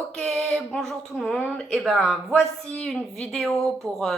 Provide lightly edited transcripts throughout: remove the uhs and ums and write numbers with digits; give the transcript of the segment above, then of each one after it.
Ok, bonjour tout le monde. Et ben voici une vidéo pour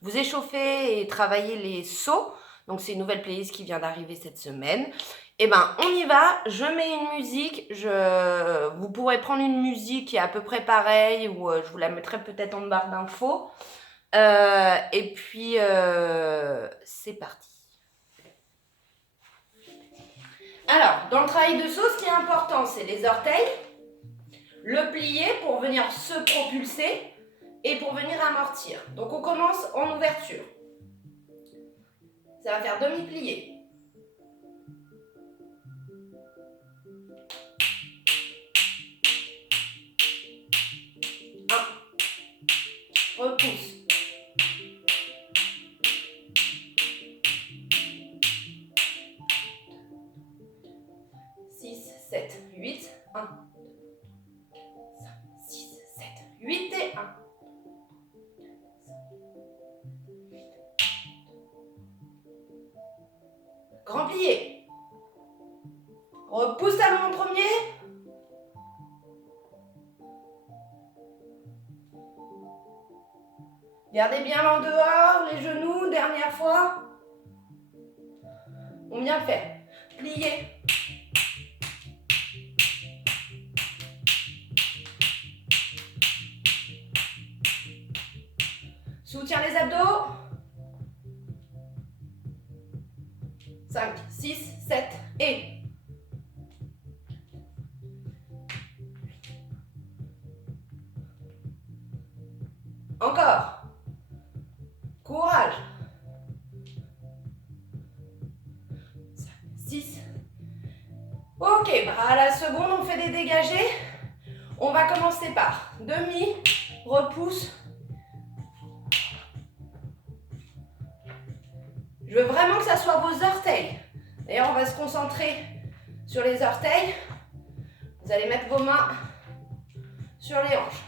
vous échauffer et travailler les sauts. Donc c'est une nouvelle playlist qui vient d'arriver cette semaine. Et ben on y va. Je mets une musique. Vous pourrez prendre une musique qui est à peu près pareille ou je vous la mettrai peut-être en barre d'infos. Et puis c'est parti. Alors dans le travail de saut, ce qui est important, c'est les orteils. Le plier pour venir se propulser et pour venir amortir. Donc on commence en ouverture. Ça va faire demi-plié. Repousse. 6, 7, 8, 1, 5, 6, 7, 8 et 1. Grand plié. Repousse talon en premier. Gardez bien l'en dehors, les genoux, dernière fois. On vient le faire. Plié. Soutiens les abdos. 5, 6, 7 et... Encore. Courage. 5, 6. Ok, à la seconde, on fait des dégagés. On va commencer par demi, repousse. Je veux vraiment que ça soit vos orteils. D'ailleurs, on va se concentrer sur les orteils. Vous allez mettre vos mains sur les hanches.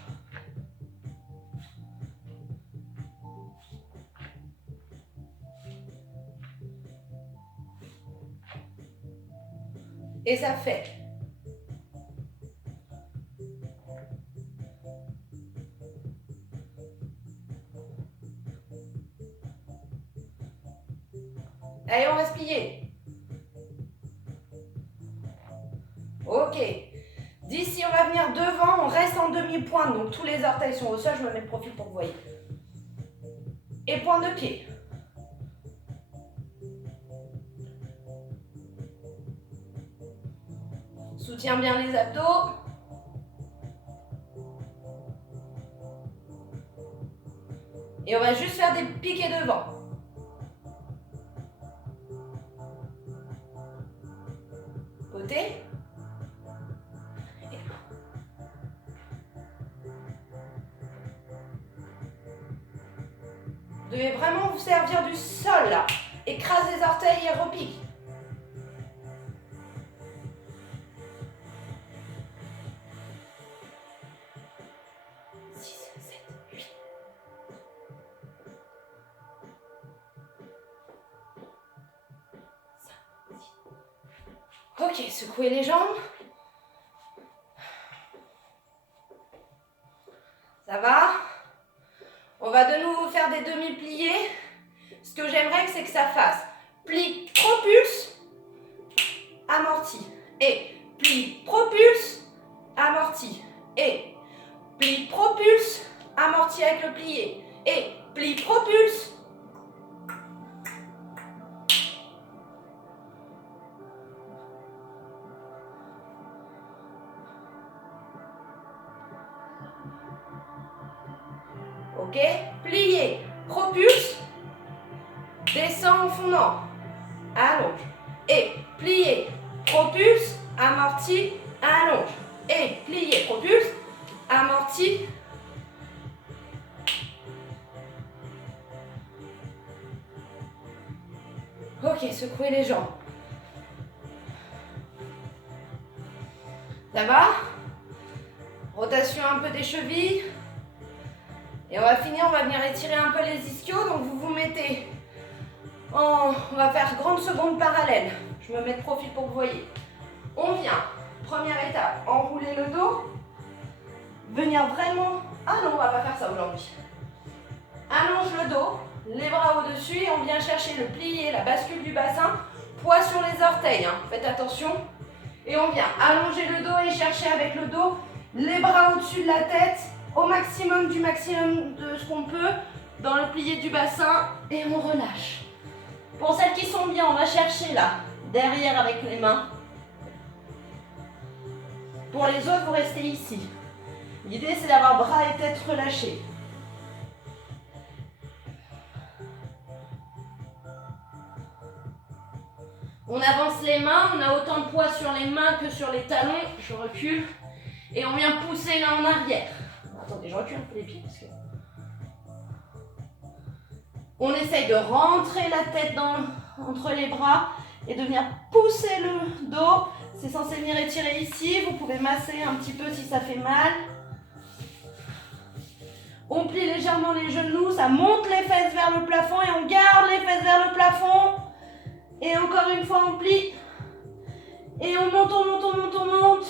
Et ça fait. Allez, on va se plier. Ok. D'ici, on va venir devant, on reste en demi-pointe, donc tous les orteils sont au sol, je me mets de profil pour que vous voyez. Et pointe de pied. Soutiens bien les abdos. Et on va juste faire des piquets devant. Côté. Vous devez vraiment vous servir du sol là. Écrase les orteils et repique. 6, 7, 8. Ok, secouez les jambes. Ça va? On va de nouveau faire des demi-pliés. Ce que j'aimerais, c'est que ça fasse pli, propulse, amorti. Et pli, propulse, amorti. Et pli, propulse, amorti avec le plié. Et pli, propulse. Ok, plié, propulse, descend en fondant, allonge. Et plié, propulse, amorti, allonge. Et plié, propulse, amorti. Ok, secouez les jambes. Ça va? Rotation un peu des chevilles. Et on va finir, on va venir étirer un peu les ischios. Donc vous vous mettez on va faire grande seconde parallèle. Je me mets de profil pour que vous voyez. On vient, première étape, enrouler le dos. venir vraiment... Ah non, on va pas faire ça aujourd'hui. Allonge le dos, les bras au-dessus et on vient chercher le plié, la bascule du bassin, poids sur les orteils, hein. Faites attention. Et on vient allonger le dos et chercher avec le dos les bras au-dessus de la tête, au maximum du maximum de ce qu'on peut, dans le plié du bassin et on relâche. Pour celles qui sont bien, on va chercher là, derrière avec les mains. Pour les autres, vous restez ici. L'idée, c'est d'avoir bras et tête relâchés. On avance les mains, on a autant de poids sur les mains que sur les talons. Je recule. Et on vient pousser là en arrière. Attendez, je recule un peu les pieds parce que... On essaye de rentrer la tête entre les bras et de venir pousser le dos. C'est censé venir étirer ici. Vous pouvez masser un petit peu si ça fait mal. On plie légèrement les genoux, ça monte les fesses vers le plafond et on garde les fesses vers le plafond. Et encore une fois, on plie. Et on monte, on monte, on monte, on monte.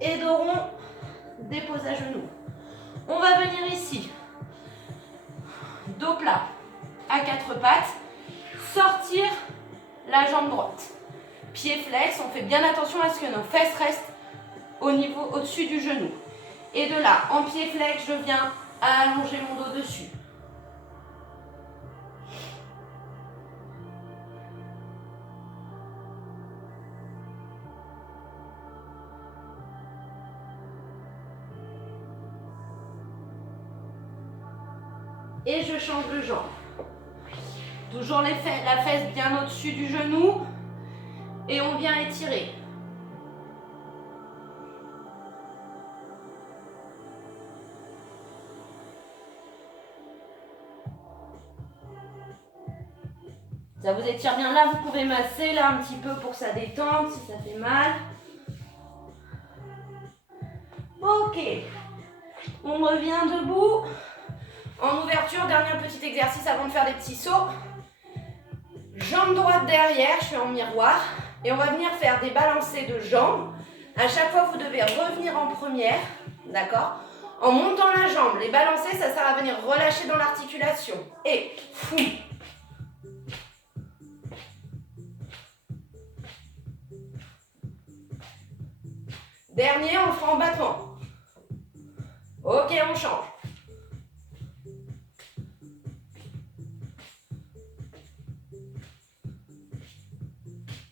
Et dos rond, dépose à genoux. On va venir ici. Dos plat, à quatre pattes. Sortir la jambe droite. Pied flex, on fait bien attention à ce que nos fesses restent au-dessus du genou. Et de là, en pied flex, je viens allonger mon dos dessus. Et je change de jambe. Toujours la fesse bien au-dessus du genou. Et on vient étirer. Ça vous étire bien là, vous pouvez masser là un petit peu pour que ça détende si ça fait mal. Ok. On revient debout. En ouverture, dernier petit exercice avant de faire des petits sauts. Jambe droite derrière, je suis en miroir. Et on va venir faire des balancés de jambes. À chaque fois, vous devez revenir en première. D'accord ? En montant la jambe, les balancés, ça sert à venir relâcher dans l'articulation. Et fou. Dernier, on le fera en battement. Ok, on change.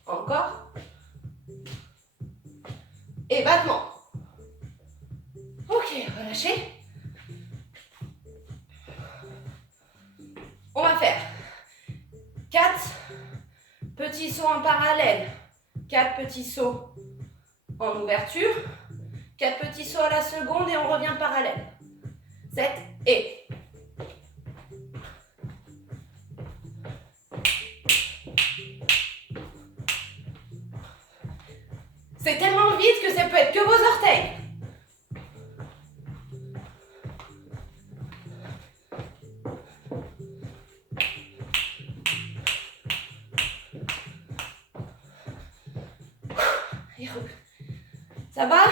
Encore. Et battement. Ok, relâchez. On va faire 4 petits sauts en parallèle. 4 petits sauts en ouverture. 4 petits sauts à la seconde et on revient parallèle. 7 et... C'est tellement vite que ça peut être que vos orteils. Ça va?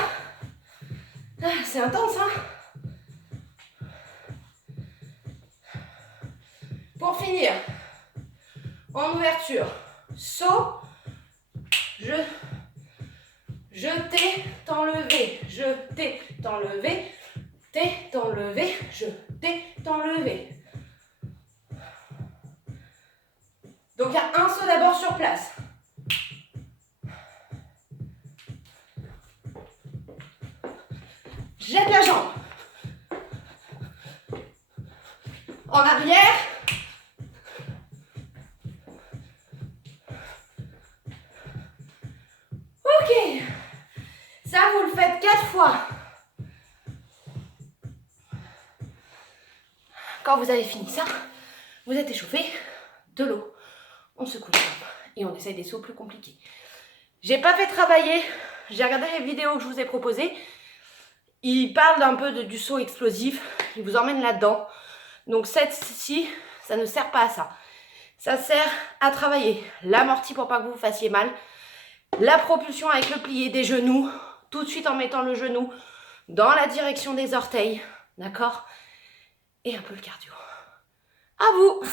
Ah, c'est intense, hein? Pour finir, en ouverture, saut, jeter, t'enlever, jeter, t'enlever, t'enlever, jeter, t'enlever. Donc il y a un saut d'abord sur place. Jette la jambe. En arrière. Ok. Ça, vous le faites 4 fois. Quand vous avez fini ça, vous êtes échauffé, de l'eau. On secoue les jambes et on essaye des sauts plus compliqués. J'ai pas fait travailler. J'ai regardé les vidéos que je vous ai proposées. Il parle un peu du saut explosif. Il vous emmène là-dedans. Donc cette-ci, ça ne sert pas à ça. Ça sert à travailler l'amorti pour pas que vous vous fassiez mal. La propulsion avec le plié des genoux. tout de suite en mettant le genou dans la direction des orteils, d'accord? Et un peu le cardio. À vous!